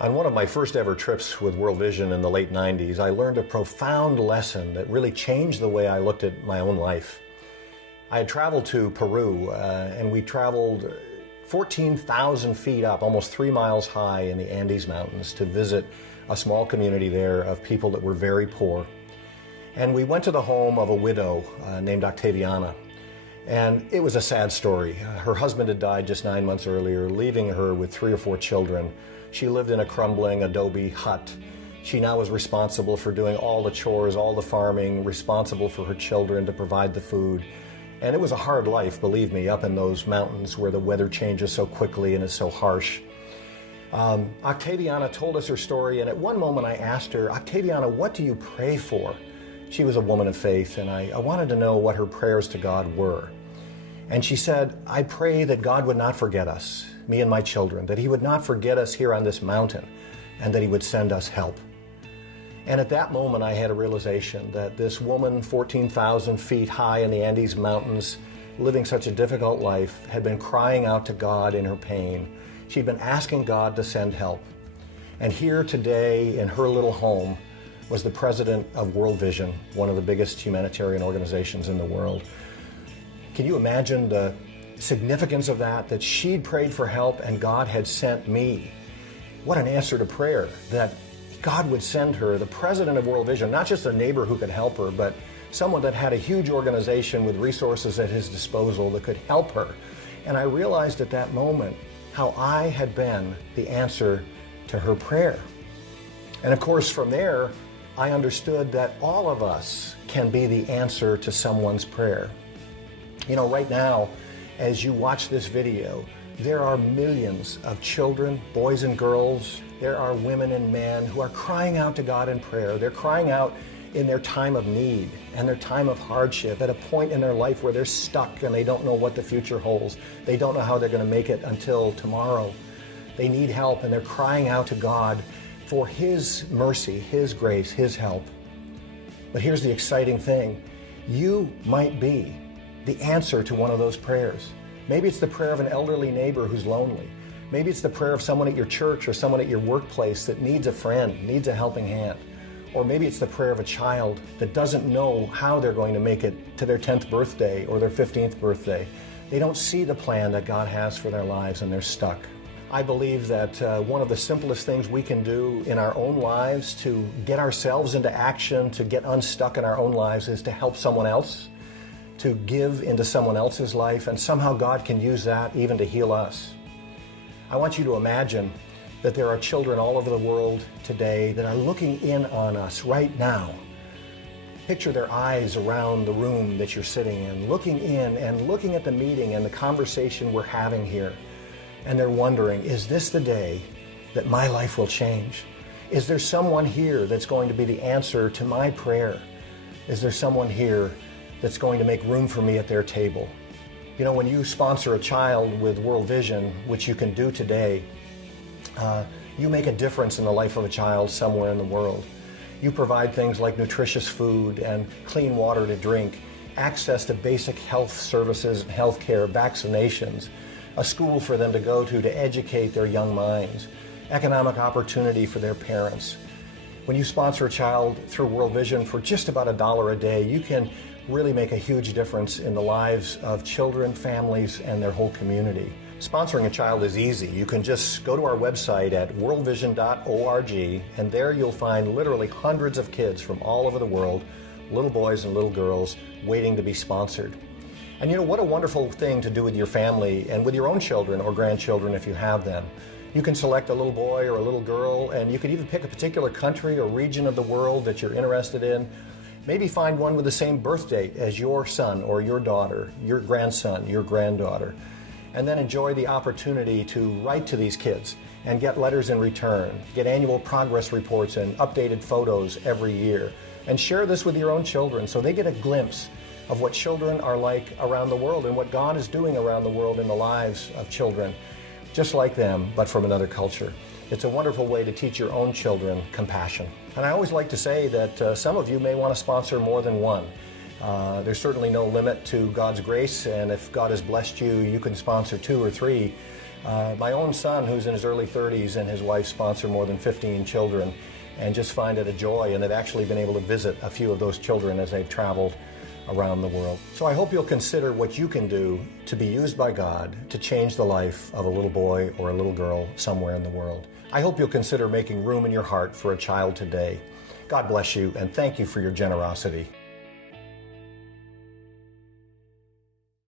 On one of my first ever trips with World Vision in the late 90s, I learned a profound lesson that really changed the way I looked at my own life. I had traveled to Peru, and we traveled 14,000 feet up, almost 3 miles high in the Andes Mountains to visit a small community there of people that were very poor. And we went to the home of a widow named Octaviana. And it was a sad story. Her husband had died just 9 months earlier, leaving her with 3 or 4 children. She lived in a crumbling adobe hut. She now was responsible for doing all the chores, all the farming, responsible for her children to provide the food. And it was a hard life, believe me, up in those mountains where the weather changes so quickly and is so harsh. Octaviana told us her story, and at one moment I asked her, "Octaviana, what do you pray for?" She was a woman of faith, and I wanted to know what her prayers to God were. And she said, "I pray that God would not forget us, me and my children, that He would not forget us here on this mountain, and that He would send us help." And at that moment, I had a realization that this woman, 14,000 feet high in the Andes Mountains, living such a difficult life, had been crying out to God in her pain. She'd been asking God to send help. And here today, in her little home, was the president of World Vision, one of the biggest humanitarian organizations in the world. Can you imagine the significance of that she'd prayed for help and God had sent me? What an answer to prayer, that God would send her, the president of World Vision, not just a neighbor who could help her, but someone that had a huge organization with resources at his disposal that could help her. And I realized at that moment how I had been the answer to her prayer. And of course, from there, I understood that all of us can be the answer to someone's prayer. You know, right now, as you watch this video, there are millions of children, boys and girls, there are women and men who are crying out to God in prayer. They're crying out in their time of need and their time of hardship, at a point in their life where they're stuck and they don't know what the future holds. They don't know how they're going to make it until tomorrow. They need help, and they're crying out to God for His mercy, His grace, His help. But here's the exciting thing. You might be the answer to one of those prayers. Maybe it's the prayer of an elderly neighbor who's lonely. Maybe it's the prayer of someone at your church or someone at your workplace that needs a friend, needs a helping hand. Or maybe it's the prayer of a child that doesn't know how they're going to make it to their 10th birthday or their 15th birthday. They don't see the plan that God has for their lives and they're stuck. I believe that one of the simplest things we can do in our own lives to get ourselves into action, to get unstuck in our own lives, is to help someone else, to give into someone else's life, and somehow God can use that even to heal us. I want you to imagine that there are children all over the world today that are looking in on us right now. Picture their eyes around the room that you're sitting in, looking in and looking at the meeting and the conversation we're having here. And they're wondering, is this the day that my life will change? Is there someone here that's going to be the answer to my prayer? Is there someone here that's going to make room for me at their table? You know, when you sponsor a child with World Vision, which you can do today, you make a difference in the life of a child somewhere in the world. You provide things like nutritious food and clean water to drink, access to basic health services and health care, vaccinations, a school for them to go to educate their young minds, economic opportunity for their parents. When you sponsor a child through World Vision for just about $1 a day, you can really make a huge difference in the lives of children, families, and their whole community. Sponsoring a child is easy. You can just go to our website at worldvision.org, and there you'll find literally hundreds of kids from all over the world, little boys and little girls, waiting to be sponsored. And you know, what a wonderful thing to do with your family and with your own children or grandchildren if you have them. You can select a little boy or a little girl, and you could even pick a particular country or region of the world that you're interested in. Maybe find one with the same birth date as your son or your daughter, your grandson, your granddaughter, and then enjoy the opportunity to write to these kids and get letters in return, get annual progress reports and updated photos every year, and share this with your own children so they get a glimpse of what children are like around the world and what God is doing around the world in the lives of children, just like them, but from another culture. It's a wonderful way to teach your own children compassion. And I always like to say that some of you may want to sponsor more than one. There's certainly no limit to God's grace, and if God has blessed you, you can sponsor 2 or 3. My own son, who's in his early 30s, and his wife sponsor more than 15 children, and just find it a joy, and they've actually been able to visit a few of those children as they've traveled around the world. So I hope you'll consider what you can do to be used by God to change the life of a little boy or a little girl somewhere in the world. I hope you'll consider making room in your heart for a child today. God bless you, and thank you for your generosity.